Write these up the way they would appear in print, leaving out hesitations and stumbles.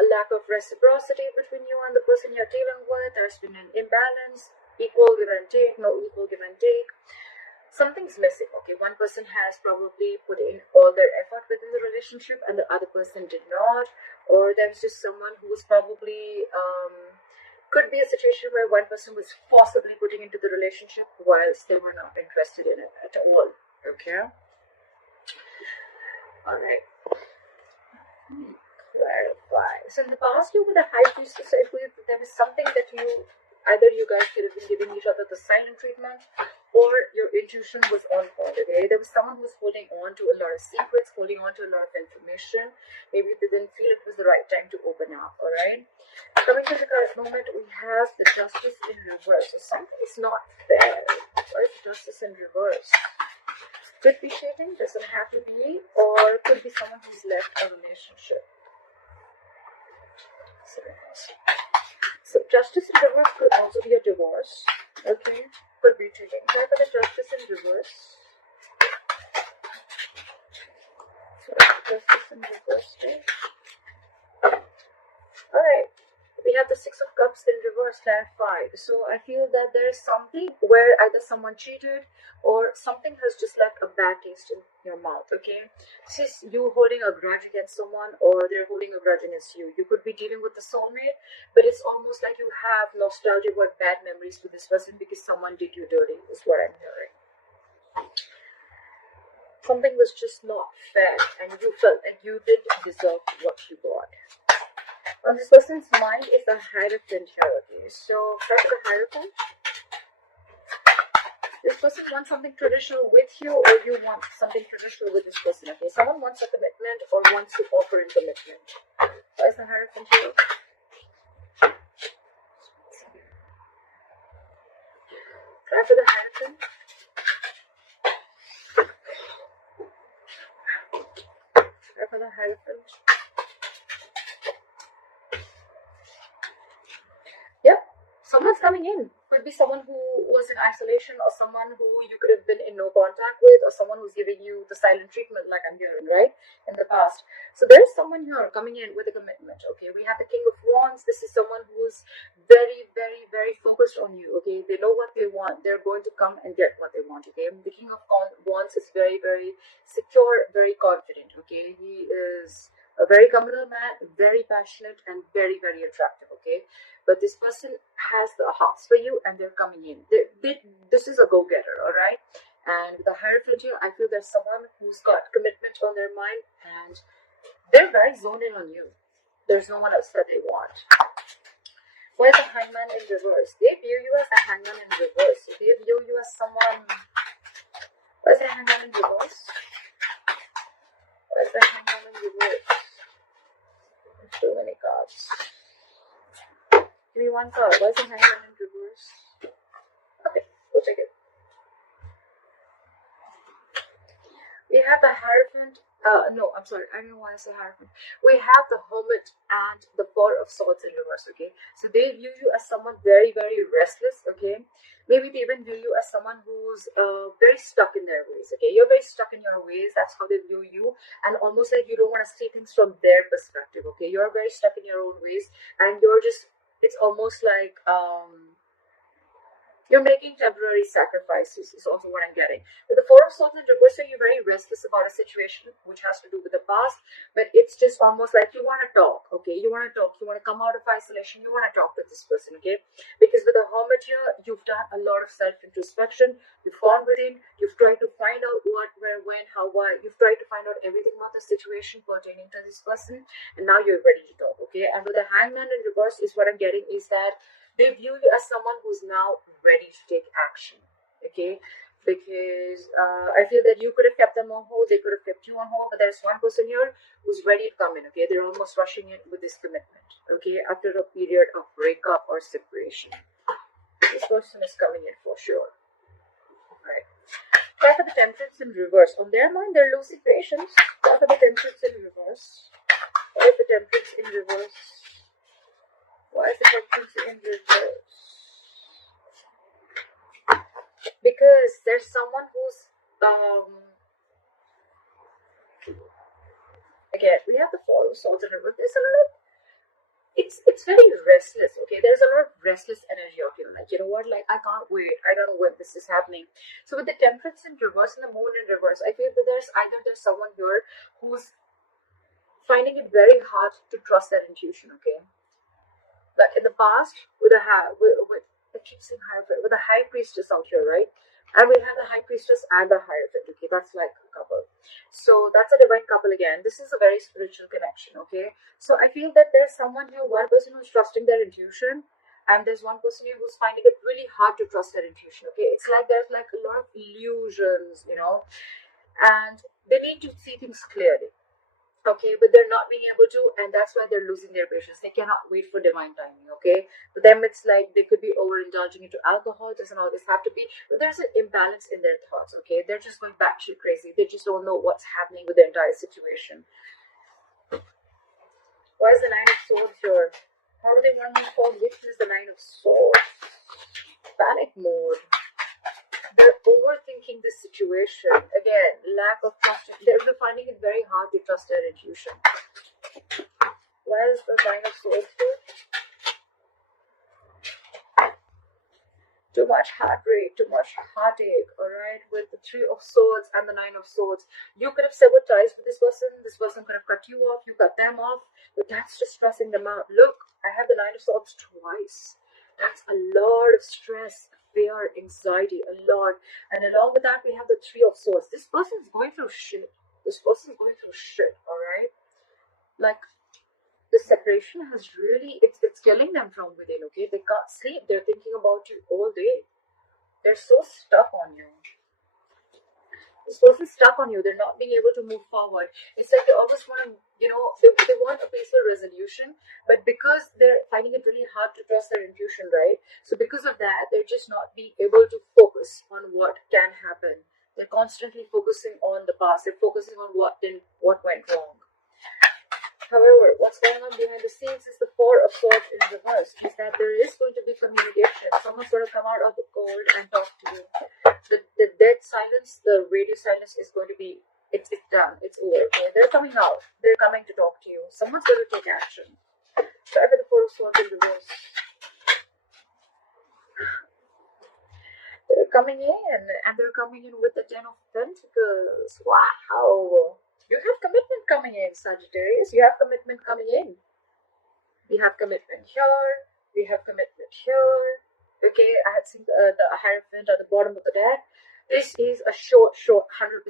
a lack of reciprocity between you and the person you're dealing with. There's been an imbalance, equal give and take, no equal give and take. Something's missing. Okay, one person has probably put in all their effort within the relationship and the other person did not, or there's just someone who was probably could be a situation where one person was possibly putting into the relationship whilst they were not interested in it at all. Okay, all right. Clarify. So in the past, you with a high priestess, I believe that there was something that either you guys could have been giving each other the silent treatment, or your intuition was on point. Okay, there was someone who was holding on to a lot of secrets, holding on to a lot of information. Maybe they didn't feel it was the right time to open up. All right. Coming to the current moment, we have the Justice in reverse. So something is not fair. Why is the Justice in reverse? Could be cheating, doesn't have to be, or could be someone who's left a relationship. So Justice in reverse could also be a divorce. Okay, could be cheating. Try for the Justice in reverse. So Justice in reverse. Alright. We have the Six of Cups in reverse, clarified. So I feel that there is something where either someone cheated or something has just left a bad taste in your mouth, okay? This is you holding a grudge against someone or they're holding a grudge against you. You could be dealing with the soulmate, but it's almost like you have nostalgia about bad memories with this person because someone did you dirty, is what I'm hearing. Something was just not fair and you felt like you didn't deserve what you got. On this person's mind is the Hierophant here, okay? So, try the Hierophant. This person wants something traditional with you, or you want something traditional with this person, okay? Someone wants a commitment or wants to offer in commitment. Why is the Hierophant here? Try for the Hierophant. Try for the Hierophant. Someone's coming in. Could be someone who was in isolation or someone who you could have been in no contact with or someone who's giving you the silent treatment like I'm hearing, right? In the past. So there's someone here coming in with a commitment, okay? We have the King of Wands. This is someone who's very, very, very focused on you, okay? They know what they want. They're going to come and get what they want, okay? The King of Wands is very, very secure, very confident, okay? He is a very committed man, very passionate and very, very attractive, okay? But this person has the hearts for you and they're coming in. This is a go-getter, all right? And with the Hierophant here, I feel there's someone who's got commitment on their mind and they're very zoned in on you. There's no one else that they want. Where's the Hangman in reverse? They view you as a Hangman in reverse. They view you as someone... Where's the Hangman in reverse? Where's the Hangman in reverse? There's too many cards. Give me one card. Why is the Hangman in reverse? Okay, we'll take it. We have the Hierophant. No, I'm sorry. I don't know why I say Hierophant. We have the Hermit and the Four of Swords in reverse, okay? So they view you as someone very, very restless, okay? Maybe they even view you as someone who's very stuck in their ways, okay? You're very stuck in your ways. That's how they view you. And almost like you don't want to see things from their perspective, okay? You're very stuck in your own ways. And you're just... It's almost like you're making temporary sacrifices is also what I'm getting. With the Four of Swords in reverse, you're very restless about a situation which has to do with the past, but it's just almost like you want to talk, okay? You want to talk, you want to come out of isolation, you want to talk with this person, okay? Because with the Hermit here, you've done a lot of self-introspection, you've gone within, you've tried to find out what, where, when, how, why, you've tried to find out everything about the situation pertaining to this person, and now you're ready to talk, okay? And with the Hangman in reverse is what I'm getting is that they view you as someone who's now ready to take action, okay? Because I feel that you could have kept them on hold, they could have kept you on hold, but there's one person here who's ready to come in, okay? They're almost rushing in with this commitment, okay? After a period of breakup or separation. This person is coming in for sure, right? Try for the Temperance in reverse. On their mind, they're losing patience. Try for the Temperance in reverse. What is the Temperance in reverse? Why is the Temperance in reverse? Because there's someone who's again, we have the Four of Swords in reverse. There's a little it's very restless. Okay, there's a lot of restless energy out here. Like, you know what? Like, I can't wait. I don't know when this is happening. So with the Temperance in reverse and the Moon in reverse, I feel that there's someone here who's finding it very hard to trust their intuition. Okay, like in the past with with I keep saying Hierophant, with the High Priestess out here, right? And we have the High Priestess and the Hierophant. Okay, that's like a couple. So that's a divine couple again. This is a very spiritual connection. Okay, so I feel that there's someone here, one person who's trusting their intuition, and there's one person here who's finding it really hard to trust their intuition. Okay, it's like there's like a lot of illusions, you know, and they need to see things clearly. Okay, but they're not being able to, and that's why they're losing their patience. They cannot wait for divine timing. Okay, for them it's like they could be overindulging into alcohol. It doesn't always have to be, but there's an imbalance in their thoughts. Okay, they're just going batshit crazy. They just don't know what's happening with the entire situation. Why is the Nine of Swords here? How do they want to move forward? Which is the Nine of Swords? Panic mode. They're overthinking the situation. Again, lack of trust. They're finding it very hard to trust their intuition. Why is the Nine of Swords here? Too much heartbreak, too much heartache, alright? With the Three of Swords and the Nine of Swords. You could have severed ties with this person could have cut you off, you cut them off, but that's just stressing them out. Look, I have the Nine of Swords twice. That's a lot of stress, fear, anxiety, a lot. And along with that, we have the Three of Swords. This person is going through shit. Alright? Like, the separation has really, it's killing them from within. Okay, they can't sleep, they're thinking about you all day. They're so stuck on you. This person's stuck on you. They're not being able to move forward. It's like they almost want to, they want a peaceful resolution, but because they're finding it really hard to trust their intuition, right? So because of that, they're just not being able to focus on what can happen. They're constantly focusing on the past. They're focusing on what went wrong. However, what's going on behind the scenes is the Four of Swords in reverse. Is that there is going to be communication. Someone's going to come out of the cold and talk to you. The dead silence, the radio silence is going to be, it's done. It's over. Okay? They're coming out. They're coming to talk to you. Someone's going to take action. Try with the Four of Swords in reverse. They're coming in, and they're coming in with the Ten of Pentacles. Wow. You have commitment coming in, Sagittarius. You have commitment coming in. We have commitment here. We have commitment here. Okay, I had seen the Hierophant at the bottom of the deck. This is a short 100%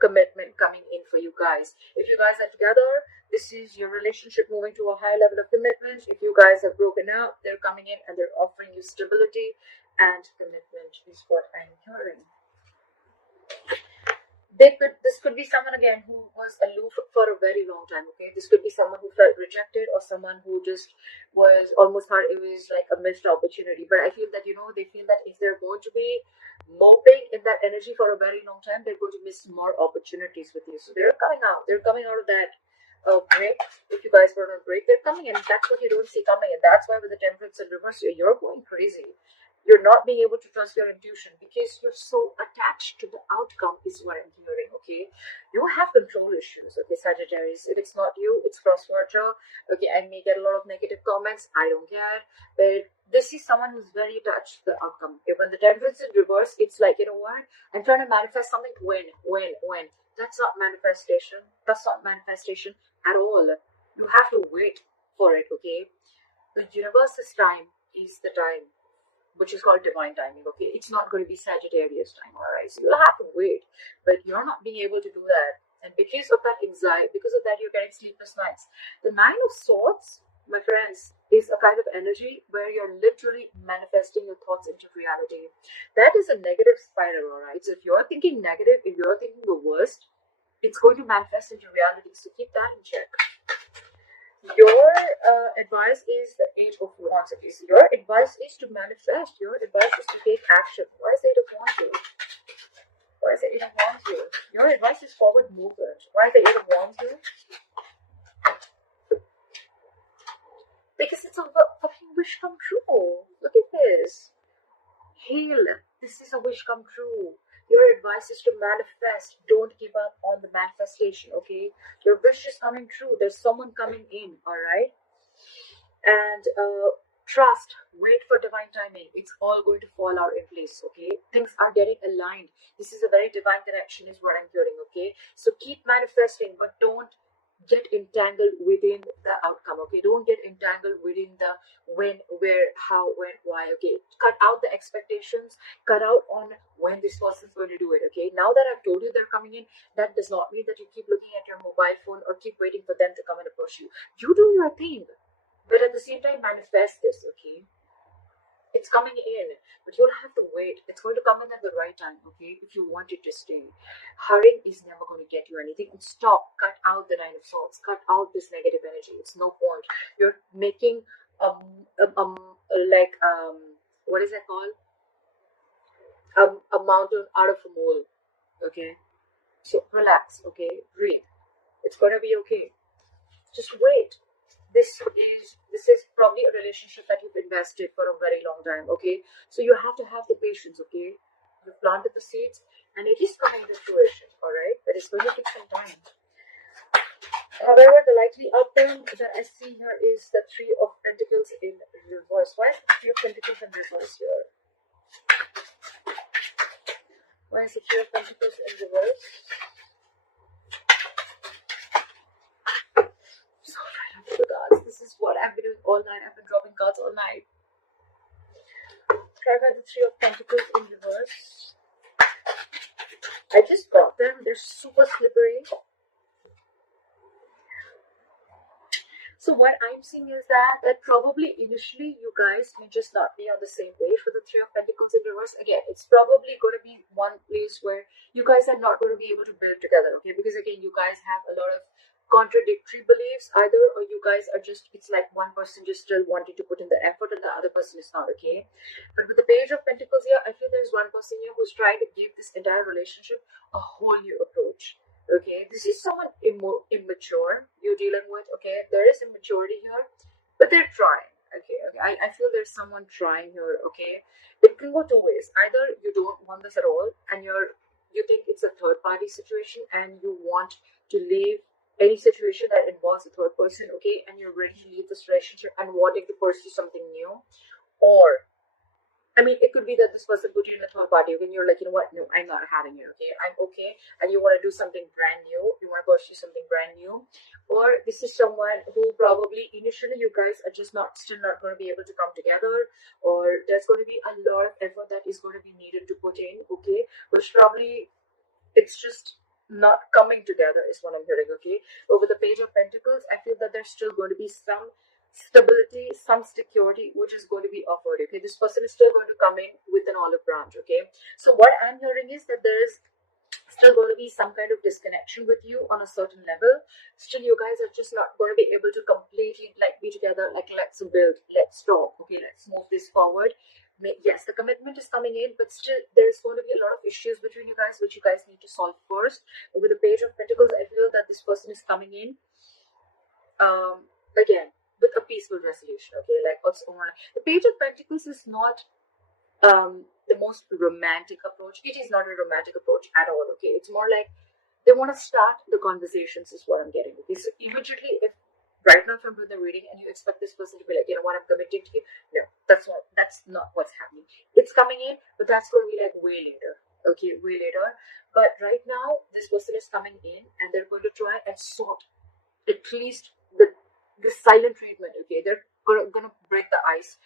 commitment coming in for you guys. If you guys are together, this is your relationship moving to a high level of commitment. If you guys have broken up, they're coming in and they're offering you stability and commitment is what I'm hearing. This could be someone again who was aloof for a very long time. Okay, this could be someone who felt rejected or someone who just was almost thought it was like a missed opportunity. But I feel that they feel that if they're going to be moping in that energy for a very long time, they're going to miss more opportunities with you. So they're coming out. They're coming out of that break. If you guys were on a break, they're coming in. That's what you don't see coming, and that's why with the Temperance in reverse, you're going crazy. You're not being able to trust your intuition because you're so attached to the outcome is what I'm hearing. Okay, you have control issues. Okay, Sagittarius, if it's not you, it's cross watcher. Okay, I may get a lot of negative comments, I don't care, but this is someone who's very attached to the outcome. Okay, when the Temperance in reverse, it's like, you know what, I'm trying to manifest something. When that's not manifestation. That's not manifestation at all. You have to wait for it. Okay, the universe's time is the time which is called divine timing. Okay, it's not going to be Sagittarius time. All right, so you'll have to wait, but you're not being able to do that, and because of that anxiety, because of that, you're getting sleepless nights. The Nine of Swords, my friends, is a kind of energy where you're literally manifesting your thoughts into reality. That is a negative spiral. All right, so if you're thinking negative, if you're thinking the worst, it's going to manifest into reality, so keep that in check. Your advice is the Eight of Wands. Okay, so your advice is to manifest. Your advice is to take action. Why is the Eight of Wands here? Why is the Eight of Wands here? Your advice is forward movement. Why is the Eight of Wands here? Because it's a fucking wish come true. Look at this. Heal. This is a wish come true. Your advice is to manifest. Don't give up on the manifestation, okay? Your wish is coming true. There's someone coming in, all right? And trust, wait for divine timing. It's all going to fall out in place, okay? Things are getting aligned. This is a very divine connection is what I'm hearing, okay? So keep manifesting, but don't get entangled within the outcome, okay? Don't get entangled within the when, where, how, when, why, okay? Cut out the expectations, cut out on when this person's going to do it, okay? Now that I've told you they're coming in, that does not mean that you keep looking at your mobile phone or keep waiting for them to come and approach you. You do your thing, but at the same time manifest this, okay? It's coming in, but you'll have to wait. It's going to come in at the right time, okay? If you want it to stay. Hurrying is never going to get you anything. And stop. Cut out the Nine of Swords. Cut out this negative energy. It's no point. You're making what is that called? A mountain out of a mole, okay? So relax, okay? Breathe. It's going to be okay. Just wait. This is probably a relationship that you've invested for a very long time, okay? So you have to have the patience, okay? You've planted the seeds and it is coming to fruition, all right? But it's going to take some time. However, the likely outcome that I see here is the Three of Pentacles in reverse. Why is the Three of Pentacles in reverse here? Why is the Three of Pentacles in reverse? This is what I've been doing all night. I've been dropping cards all night. Try by the Three of Pentacles in reverse. I just got them. They're super slippery. So what I'm seeing is that probably initially you guys may just not be on the same page with the Three of Pentacles in reverse. Again, it's probably going to be one place where you guys are not going to be able to build together, okay? Because again, you guys have a lot of contradictory beliefs either, or you guys are just, it's like one person just still wanting to put in the effort and the other person is not, okay? But with the Page of Pentacles here, I feel there's one person here who's trying to give this entire relationship a whole new approach, okay? This is someone immature you're dealing with, okay? There is immaturity here, but they're trying, okay? I feel there's someone trying here, okay? It can go two ways. Either you don't want this at all and you think it's a third party situation and you want to leave any situation that involves a third person, okay, and you're ready to leave this relationship and wanting to pursue something new. Or, I mean, it could be that this person put you in a third party when you're like, you know what, no, I'm not having it, okay, I'm okay, and you want to do something brand new, you want to pursue something brand new. Or this is someone who probably initially you guys are just still not going to be able to come together, or there's going to be a lot of effort that is going to be needed to put in, okay, which probably it's just not coming together is what I'm hearing, okay? Over the Page of Pentacles, I feel that there's still going to be some stability, some security, which is going to be offered, okay? This person is still going to come in with an olive branch, okay? So what I'm hearing is that there is still going to be some kind of disconnection with you on a certain level. Still, you guys are just not going to be able to completely like be together, like let's build, let's talk, okay, let's move this forward. Yes, the commitment is coming in, but still there's going to be a lot of issues between you guys, which you guys need to solve first. With the Page of Pentacles, I feel that this person is coming in, again, with a peaceful resolution, okay? Like what's on. The Page of Pentacles is not the most romantic approach. It is not a romantic approach at all, okay? It's more like they want to start the conversations is what I'm getting, okay? So immediately, if right now if I'm doing the reading and you expect this person to be like, you know what, I'm committing to you, no, that's not what's happening. It's coming in, but that's going to be like way later, okay, way later. But right now this person is coming in and they're going to try and sort at least the silent treatment, okay? They're gonna break the ice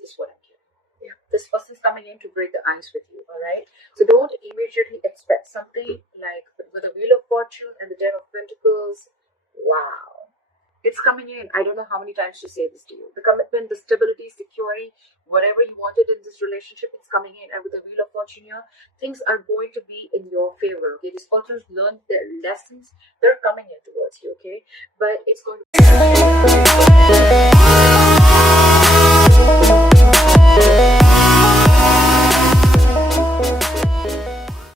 is what I'm hearing. Yeah, this person is coming in to break the ice with you, all right? So don't immediately expect something like with the Wheel of Fortune and the Ten of Pentacles. Wow, it's coming in. I don't know how many times to say this to you. The commitment, the stability, security, whatever you wanted in this relationship, it's coming in. And with the Wheel of Fortune here, things are going to be in your favor, okay? These persons learned their lessons. They're coming in towards you, okay? But it's going to be